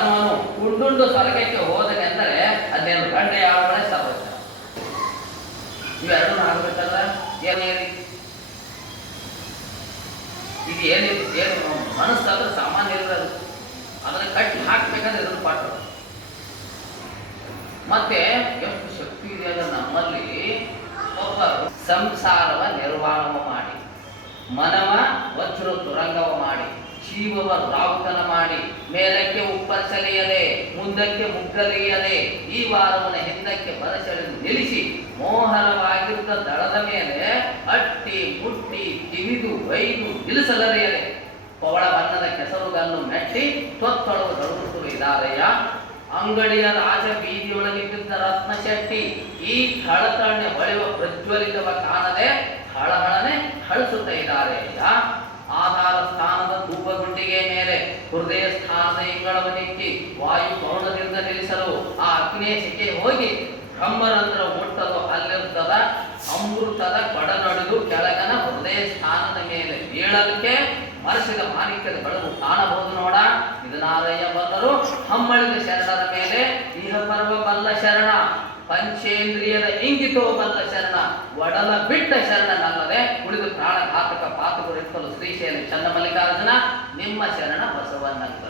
ಧರ್ಮನು ಉಂಡುಂಡು ಸ್ವರ್ಗಕ್ಕೆ ಹೋದನೆಂದರೆ ಅದೇನು ಗಂಡ ಯಾವಳೆ ಸರ್ವಜ್ಞ. ಇವೆರಡೂ ಆಗ್ಬೇಕಲ್ಲ. ಏನೇರಿ ಇದು ಏನು ಮನಸ್ಸಾದ್ರೆ ಸಾಮಾನ್ಯ ಇರೋದು, ಅದನ್ನ ಕಟ್ಟಿ ಹಾಕ್ಬೇಕಂದ್ರೆ ಇದನ್ನು ಪಾಠ. ಮತ್ತೆ ಎಷ್ಟು ಶಕ್ತಿ ಇದೆ ಅಂದ್ರೆ ನಮ್ಮಲ್ಲಿ ಒಬ್ಬರು ಸಂಸಾರವ ನಿರ್ವಾಣವ ಮಾಡಿ, ಮನವ ವಜ್ರ ತುರಂಗವ ಮಾಡಿ, ಜೀವವ ರಾವುತನ ಮಾಡಿ, ಮೇಲಕ್ಕೆ ಉಪ್ಪರಿಸಲಿಯದೆ ಮುಂದಕ್ಕೆ ಮುಗ್ಗಲಿಯದೆ ಈ ವಾರವನ್ನ ಹಿಂದಕ್ಕೆ ಬರಸೆಳೆದು ನಿಲ್ಲಿಸಿ ಮೋಹನವಾಗಿದ್ದ ದಳದ ಮೇಲೆ ಅಟ್ಟಿ ಮುಟ್ಟಿ ತಿವಿದು ಒಯ್ದು ನಿಲ್ಲಿಸಲರಿಯದೆ ಪವಳ ಬಣ್ಣದ ಕೆಸರುಗನ್ನು ಮೆಟ್ಟಿ ತೊತ್ತೊಳವು ದಳುವುದು ಇದಾರಯ್ಯ. ಅಂಗಡಿಯ ರಾಜ ಬೀದಿಯೊಳಗಿದ್ದ ರತ್ನ ಶೆಟ್ಟಿ ಈ ಥಳತಣ್ಣೆ ಹೊಳೆಯುವ ಪ್ರಜ್ವಲಿತವ ಕಾಣದೆ ಹಳಹಳನೆ ಹಳಿಸುತ್ತ ಇದ್ದಾರೆಯ್ಯ. ಆಧಾರ ಸ್ಥಾನದ ಧೂಪಗುಂಡಿಗೆ ಮೇಲೆ ಹೃದಯ ಸ್ಥಾನದ ಇಂಗಳವನ್ನಿಕ್ಕಿ ವಾಯು ಪೌಣದಿಂದ ನಿಲ್ಲಿಸಲು ಆ ಅಗ್ನಿಯ ಸಿಕೆ ಹೋಗಿ ಬ್ರಹ್ಮರಂಧ್ರ ಮುಟ್ಟಲು ಅಲ್ಲಿರ್ತದ ಅಮೃತದ ಕಡನಡಿದು ಕೆಳಗನ ಹೃದಯ ಸ್ಥಾನದ ಮೇಲೆ ಬೀಳಲಿಕ್ಕೆ ಮರಸಿದ ಮಾಣಿಕ್ಯದ ಬೆಳಗು ಕಾಣಬಹುದು ನೋಡ. ಇದನ್ನಾರಯ್ಯ ಬಲ್ಲರು ಹಮ್ಮಳಿದ ಶರಣರ ಮೇಲೆ ಇಹ ಪರ್ವ ಬಲ್ಲ ಶರಣ, ಪಂಚೇಂದ್ರಿಯದ ಇಂಗಿತೋ ಬಲ್ಲ ಶರಣ, ಒಡಲ ಬಿಟ್ಟ ಶರಣನಲ್ಲದೆ ಉಳಿದು ಪ್ರಾಣಘಾತಕ ಪಾತಕರಿತ್ತಲು ಶ್ರೀಶೈಲ ಚನ್ನಮಲ್ಲಿಕಾರ್ಜುನ ನಿಮ್ಮ ಶರಣ ಬಸವಣ್ಣಂತ.